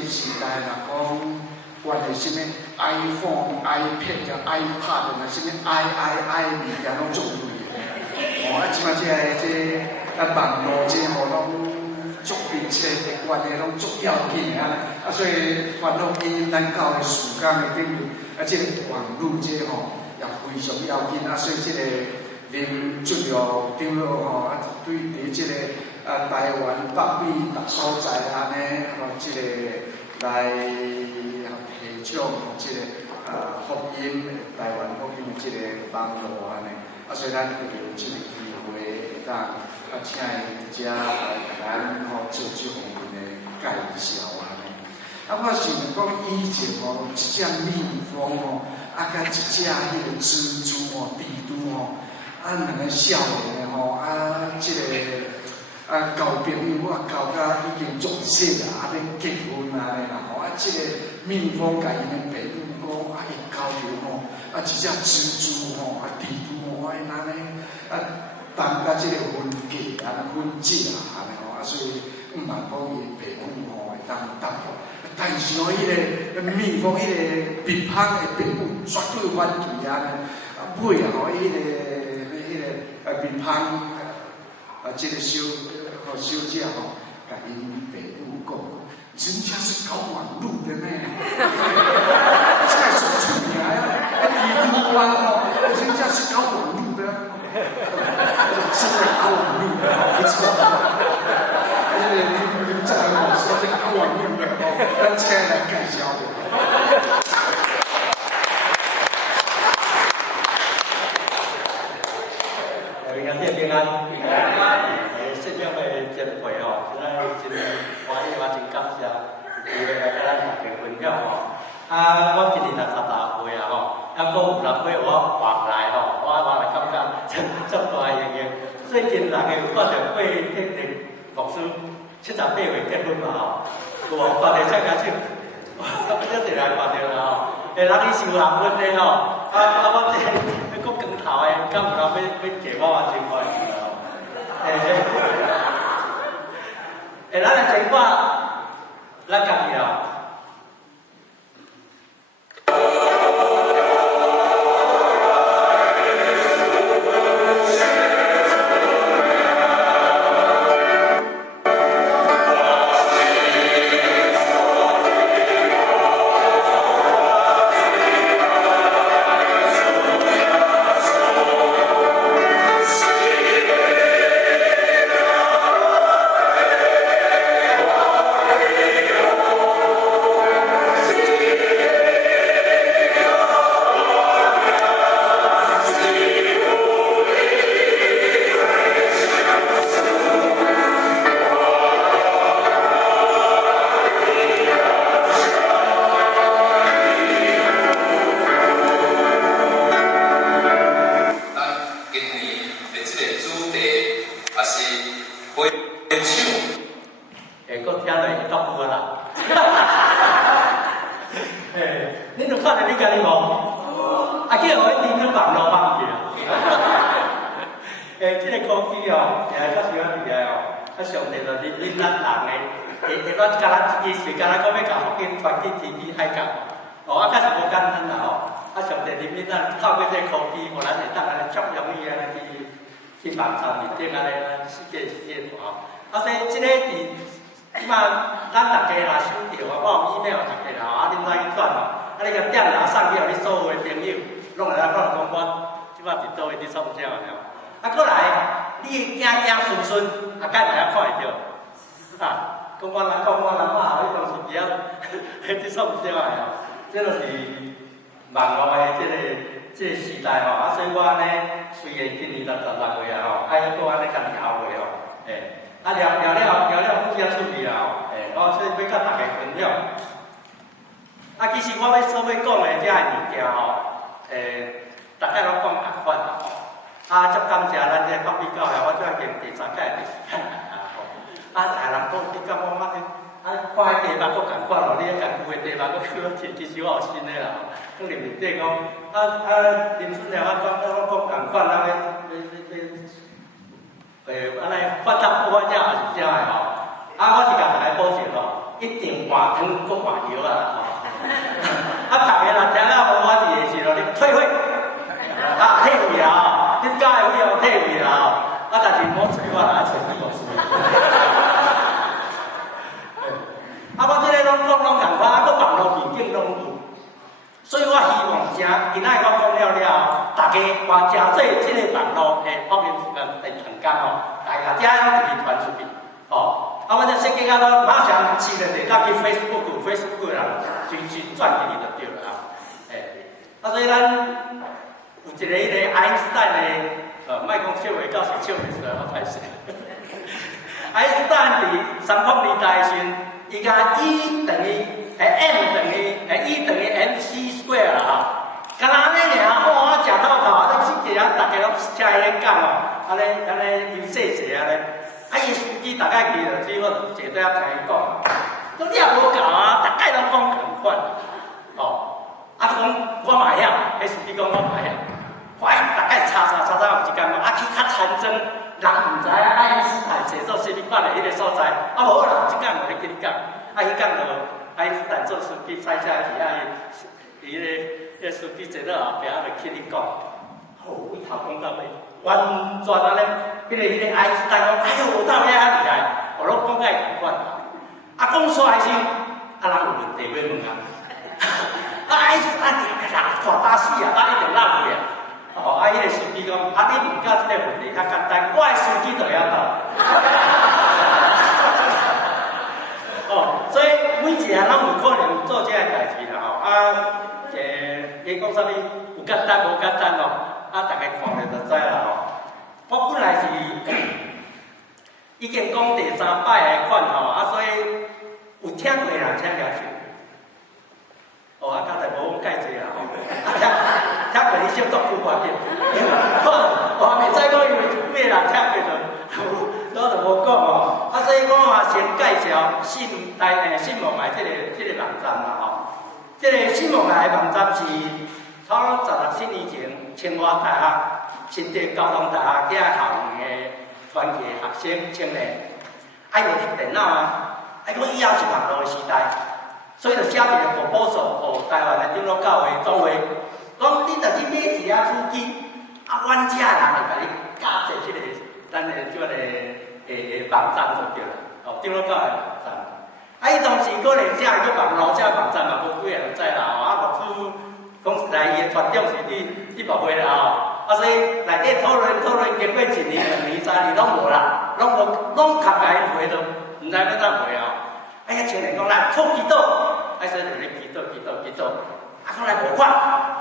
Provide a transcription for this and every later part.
个时代啦，讲原来什么 iPhone、iPad、iPad 啦，什么 I 物件拢足贵的。哦，即摆这网络这拢足密切的关系，拢足要紧啊！所以烦恼因咱教的时间的顶面，这个网络这也非常要紧啊！所以这个林俊尧长老对伫这个台湾北美各所在安尼这个来提倡这个福音台湾福音的这个网络安尼所以咱就有这个机会会当请伊遮来甲咱做这方面的介绍安尼。我想讲以前一只蜜蜂甲一只迄个蜘蛛蜘蛛两个少年的这个交朋友交到已经足熟啊，要结婚安尼啦这个蜜蜂甲因的朋友讲会交流一只蜘蛛蜘蛛因安尼当甲这个婚嫁婚戒安尼所以毋茫讲伊爸母会当答应。但是迄个蜜蜂迄个蜜蜂的爸母绝对反对啊！尾迄个蜜蜂这个小姐甲因爸母讲，人家是搞网络的呢，菜所出名啊，蜘蛛湾人家是搞网络的，是在搞网络的，不错。你们这个老师在搞网络的咱请来介绍的。平安夜平安，平安。信仰的前辈现在真欢喜真感谢，有机会来甲咱大家分享我今年60岁还佫有人陪我活来我来感觉足大意义。最近大家有看到过天庭牧师78岁结婚嘛有无？看到这个手，我一直来看到啦会人去修行阮的我这个光头的，敢有人要嫁我真欢喜咱的情况，咱家己这就是网络的这个时代所以我呢，虽然今年66岁还搁安尼甲聊话聊了不只趣味所以要甲大家分享。其实我所要讲的这个物件大概拢讲同款足感谢咱这北美教会，我最近第3届第4届来大人讲你讲我妈看迄地方佫共款你迄共旧的地方佫其实我有新的啦，佫里面底讲林春了我讲共款，咱安尼发达不发达也是啥的我是甲大家保证一定换汤搁换药啊！啊，逐个人听了无法治的时候，你退费，啊，退费啊！你加的费用退费啊！啊，但是我找我来找你无事。啊，我即个拢共款，啊，搁网络环境拢有，所以我希望今仔我讲了了，大家话真做即个网络的方面时间来成功哦，大家这样直传出去哦。啊，我这设计啊，都马上试了者，到去 Facebook 啦，随转进去就对了啊。啊，所以咱有一个迄个爱因斯坦的，莫讲笑话，到时笑袂出来，我歹势。爱因斯坦伫三方年代时，伊甲 E 等于M 等于E 等于 MC square 啦吼。干那安尼尔，我食透透，啊，你即个大家拢吃迄讲哦，安尼游细细安尼。啊，伊司机大概记着，只我坐底下听伊讲，讲你也无够啊，大概拢讲同款，哦。啊，讲我嘛晓，迄司机讲我嘛晓，我大概查有一间，啊去较参真，人毋知影爱因斯坦写作什么款的迄个所在，啊无啦，即间我咧跟你讲，啊伊讲着爱因斯坦做司机踩车去，啊伊迄个司机坐到后壁，啊就去你讲，好，伊头讲到尾，完全安尼，迄个爱因斯坦讲，哎呦，我到尾遐厉害，我拢讲甲伊同款，啊讲出来时，啊人有问题要问啊。爱因斯坦啦，大大死啊！一定烂去啊！哦，啊，迄个司机讲，啊，你问到即个问题较简单，我的司机就晓答。哦，所以每一项拢有可能做这个代志啦吼。啊，伊讲啥物有简单无简单哦？啊，大家看了就知啦吼。我本来是已经讲第3摆的款吼，啊，所以有听过人请举手。哦，啊，刚才无讲介绍啦，听过你小作句话点，我还袂知讲因为几个人听过就，我就无讲哦。啊，所以我嘛先介绍信网来这个网站啦吼。这个信网来的网站是差不多16年前，清华大学、新竹交通大学遐校园的传奇学生青年，爱用电脑啊，爱讲以后是网络的时代。所以就写一个proposal，互台湾的长老教会总会，讲你著去买一架手机，啊，阮遮人会甲你架设即个咱的即个网站就对了，哦，长老教会网站。啊，伊当时可能写个网络这网站嘛，无几个人知啦，啊，牧师讲实在伊的团长是你牧会啦吼，啊，所以内底讨论经过1年、2年、3年拢无啦，拢卡甲因回都毋知要怎回啊。哎呀，青年讲来创祈祷，哎，所以就咧祈祷，啊，讲来无款，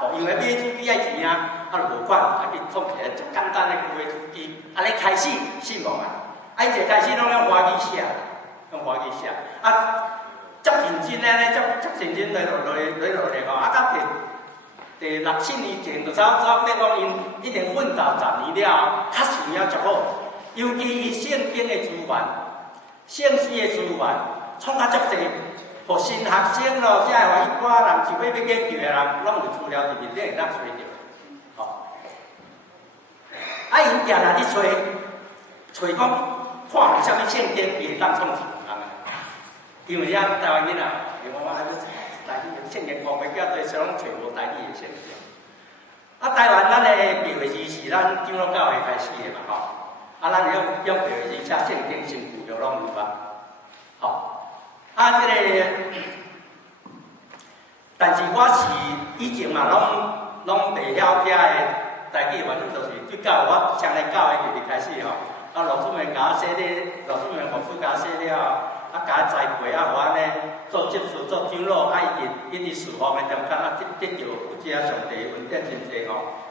哦，因为买手机爱钱啊，啊就无款，啊去创一个足简单的旧的手机，啊咧开始信望啊，啊伊一开始拢用华语写，啊，足认真咧，足认真落来吼，啊到第6、7年前就差不多讲因已经奋斗10年了，确实了足好，尤其伊圣经的资源、圣诗的资源。创啊足济，互新学生咯，遮个一寡人是要研究的人，拢有资料伫面顶会当找着，吼。啊，因定来伫找讲看有啥物圣经，伊会当创一项啊。因为遐台湾囡仔，因为我还是台语圣经看袂较多，所以拢找无台语的圣经。啊，台湾咱的庙字是咱长老教会开始的嘛，吼。啊，咱用庙字写圣经、神父就拢有吧，吼。啊，这个，但是我是以前嘛，拢袂晓遮个代志，反正就是对教我上来教的就是开始吼，啊，老师们甲我写咧，老师们牧师甲我写了，啊，甲我栽培啊，互安尼做执事、做长老，啊，一直侍奉的中间啊，得着有遮上帝恩典真济吼。